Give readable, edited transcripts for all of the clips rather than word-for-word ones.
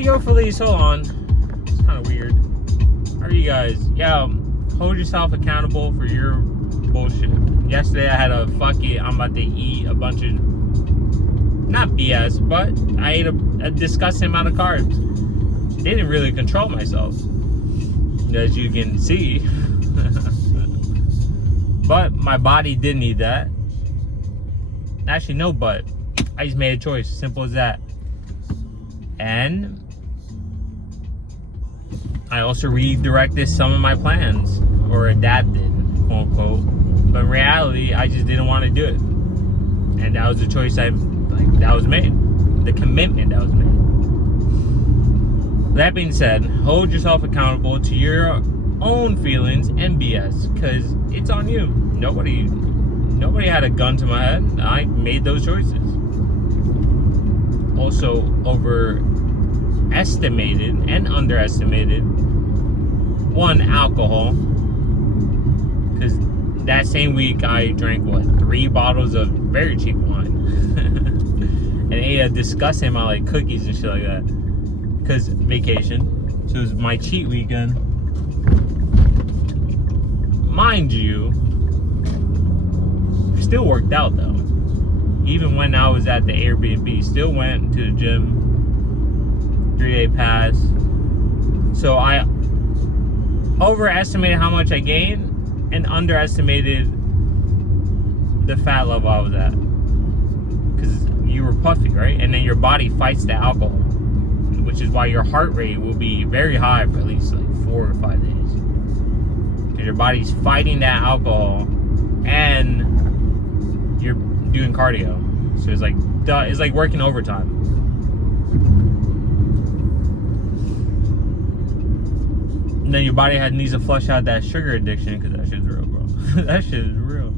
yo, Felice, hold on. It's kind of weird. How are you guys? Yeah, hold yourself accountable for your bullshit. Yesterday I had a fuck it, I'm about to eat a bunch of, not BS, but I ate a disgusting amount of carbs. Didn't really control myself, as you can see. But my body did need that. Actually, no, but I just made a choice. Simple as that. And I also redirected some of my plans, or adapted, quote unquote. But in reality, I just didn't want to do it. And that was the choice that was made. The commitment that was made. That being said, hold yourself accountable to your own feelings and BS, because it's on you. Nobody had a gun to my head. I made those choices. Also overestimated and underestimated one, alcohol, because that same week I drank 3 bottles of very cheap wine and ate a disgusting amount of cookies and shit like that, because vacation. So it was my cheat weekend. Mind you, still worked out though. Even when I was at the Airbnb, still went to the gym, 3-day pass. So I overestimated how much I gained and underestimated the fat level I was at. Because you were puffy, right? And then your body fights the alcohol, which is why your heart rate will be very high for at least 4 or 5 days. Because your body's fighting that alcohol and you're doing cardio. So it's like working overtime. And then your body needs to flush out that sugar addiction, because that shit's real, bro. That shit is real.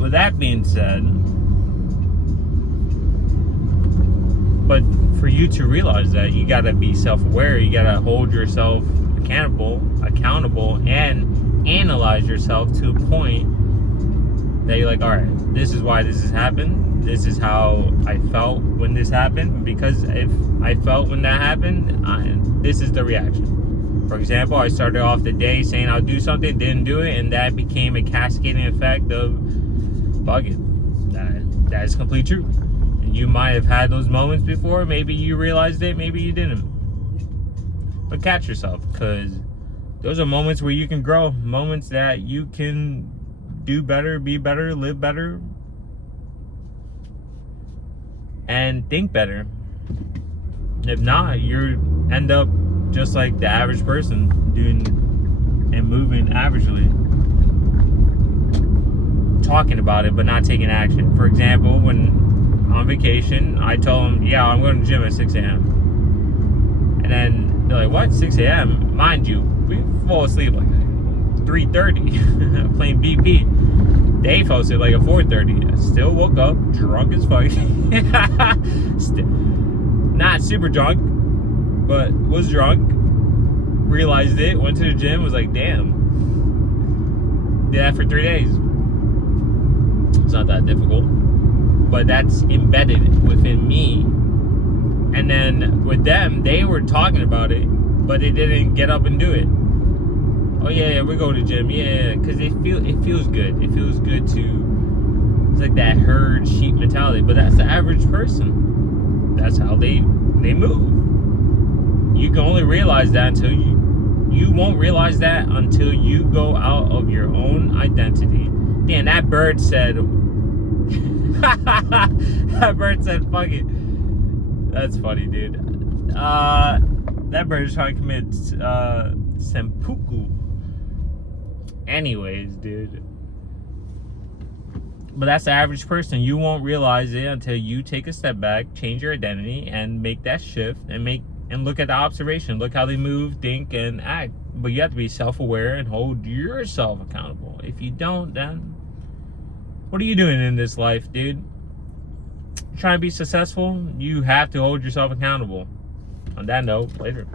With that being said, but for you to realize that, you gotta be self-aware. You gotta hold yourself accountable, and analyze yourself to a point that you're like, all right, this is why this has happened. This is how I felt when this happened. Because if I felt when that happened, this is the reaction. For example, I started off the day saying I'll do something, didn't do it, and that became a cascading effect of, fuck it. That is complete truth. And you might have had those moments before. Maybe you realized it, maybe you didn't. But catch yourself, because those are moments where you can grow. Moments that you can do better, be better, live better, and think better. If not, you end up just like the average person, doing and moving averagely, talking about it but not taking action. For example, when on vacation, I told them, yeah, I'm going to the gym at 6 a.m. And then they're like, what, 6 a.m.? Mind you, we fall asleep like 3:30 playing BP. They fell asleep like at 4:30. I still woke up drunk as fuck. Not super drunk, but was drunk. Realized it, went to the gym, was like, damn. Did that for 3 days. It's not that difficult, but that's embedded within me. And then with them, they were talking about it, but they didn't get up and do it. Oh yeah, we go to the gym, yeah, because it feels good. It feels good to, it's like that herd sheep mentality. But that's the average person. That's how they move. You can only realize that until you won't realize that until you go out of your own identity. Damn, that bird said, that bird said, fuck it. That's funny, dude. That bird is trying to commit seppuku. Anyways, dude. But that's the average person. You won't realize it until you take a step back, change your identity, and make that shift, and look at the observation. Look how they move, think, and act. But you have to be self-aware and hold yourself accountable. If you don't, then what are you doing in this life, dude? Trying to be successful, you have to hold yourself accountable. On that note, later.